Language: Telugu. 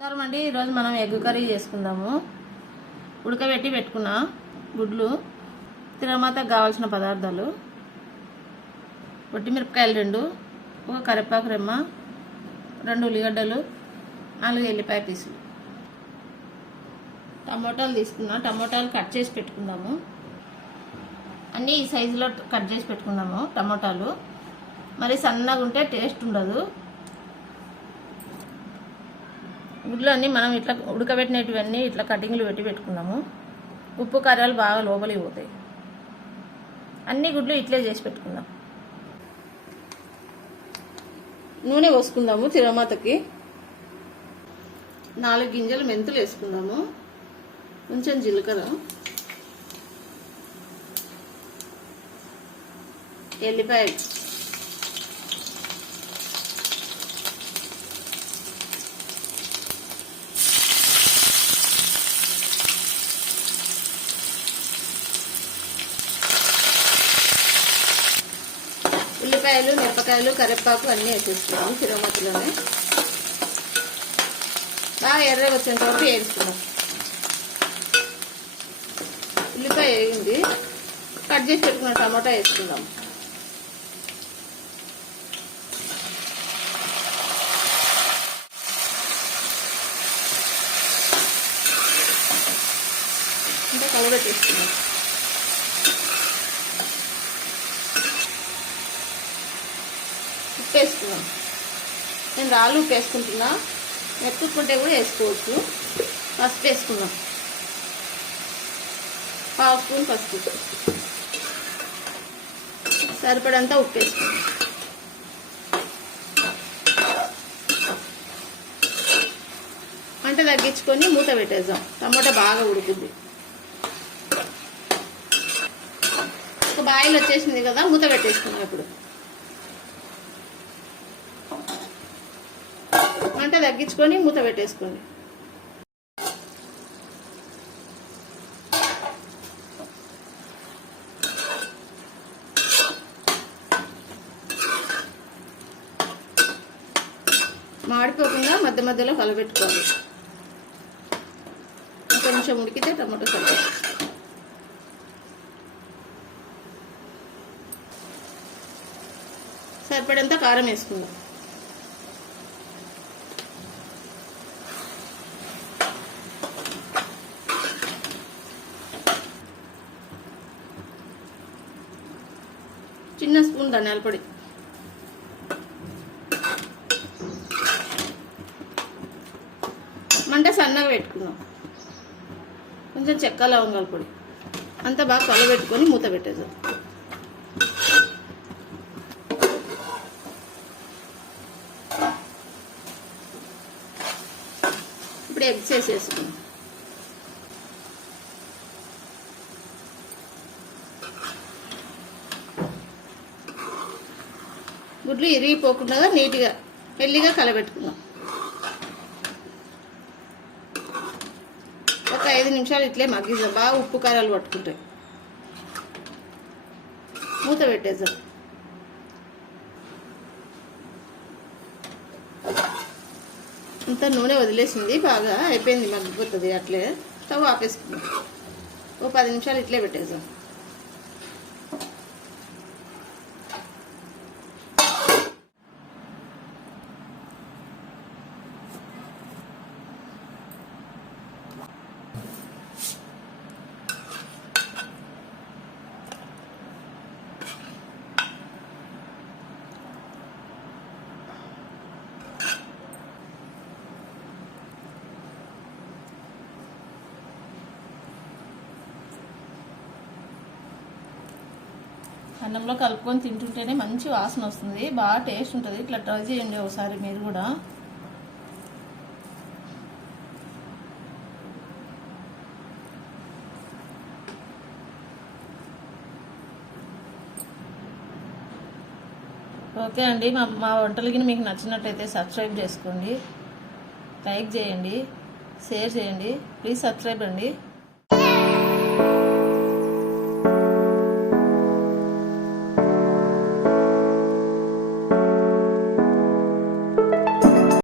నమస్కారం అండి. ఈరోజు మనం ఎగ్ కర్రీ చేసుకుందాము. ఉడకబెట్టి పెట్టుకున్న గుడ్లు, తిరగమాతకు కావాల్సిన పదార్థాలు: మిరపకాయలు 2, ఒక కరివేపాకు రెమ్మ, 2 ఉల్లిగడ్డలు, 4 ఎల్లిపాయ పీసులు, టమోటాలు తీసుకున్నా. టమోటాలు కట్ చేసి పెట్టుకుందాము. అన్నీ ఈ సైజులో కట్ చేసి పెట్టుకుందాము. టమోటాలు మరి సన్నగా ఉంటే టేస్ట్ ఉండదు. గుడ్లు అన్నీ మనం ఇట్లా ఉడకబెట్టినటువన్నీ ఇట్లా కటింగ్లు పెట్టి పెట్టుకున్నాము. ఉప్పు కారాలు బాగా లోపలికి పోతాయి. అన్ని గుడ్లు ఇట్లే చేసి పెట్టుకుందాం. నూనె పోసుకుందాము. తిరగమాతకి 4 గింజలు మెంతులు వేసుకుందాము. కొంచెం జీలకర్ర, ఎల్లిపాయలు, ఉల్లిపాయలు, మిరపకాయలు, కరివేపాకు అన్నీ వేసేసుకున్నాము. తిరగమాతలోనే బాగా ఎర్రగా వచ్చేంత వరకు వేసుకున్నాం. ఉల్లిపాయ వేగింది. కట్ చేసి పెట్టుకున్న టమాటా వేసుకుందాం. ఇంకా కలబెట్టేసుకున్నాం. ఉప్పు వేసుకున్నాం. నేను రాళ్ళు ఉప్పు వేసుకుంటున్నా. మెత్తుకుంటే కూడా వేసుకోవచ్చు. పసుపు వేసుకున్నాం. 1/2 స్పూన్ పసుపు, సరిపడంతా ఉప్పు వేసుకున్నాం. మంట తగ్గించుకొని మూత పెట్టేద్దాం. టమాటా బాగా ఉడుకుద్ది. ఒక బాయిల్ వచ్చేసింది కదా, మూత పెట్టేసుకున్నాం. ఇప్పుడు మంట తగ్గించుకొని మూత పెట్టేసుకోండి. మాడిపోకుండా మధ్య మధ్యలో కలబెట్టుకోవాలి. కొంచెం ఉడికితే టమాటో సరిపోతుంది. సరిపడంత కారం వేసుకుందాం. చిన్న స్పూన్ ధనియాల పొడి, మంట సన్నగా పెట్టుకుందాం. కొంచెం చెక్క లవంగాల పొడి, అంతా బాగా కలబెట్టుకొని మూత పెట్టేద్దాం. ఇప్పుడు ఎగ్స్ వేసేసుకుందాం. గుడ్లు ఇరిగిపోకుండా నీట్గా మెల్లిగా కలబెట్టుకుందాం. ఒక 5 నిమిషాలు ఇట్లే మగ్గిద్దాం. బాగా ఉప్పు కారాలు పట్టుకుంటాయి. మూత పెట్టేద్దాం. ఇంత నూనె వదిలేసింది. బాగా అయిపోయింది, మగ్గిపోతుంది. అట్లే స్టవ్ ఆపేసుకుందాం. ఓ 10 నిమిషాలు ఇట్లే పెట్టేద్దాం. అన్నంలో కలుపుకొని తింటుంటేనే మంచి వాసన వస్తుంది. బాగా టేస్ట్ ఉంటుంది. ఇట్లా ట్రై చేయండి ఒకసారి మీరు కూడా. ఓకే అండి. మా వంటలకి మీకు నచ్చినట్టయితే సబ్స్క్రైబ్ చేసుకోండి, లైక్ చేయండి, షేర్ చేయండి. ప్లీజ్ సబ్స్క్రైబ్ అండి.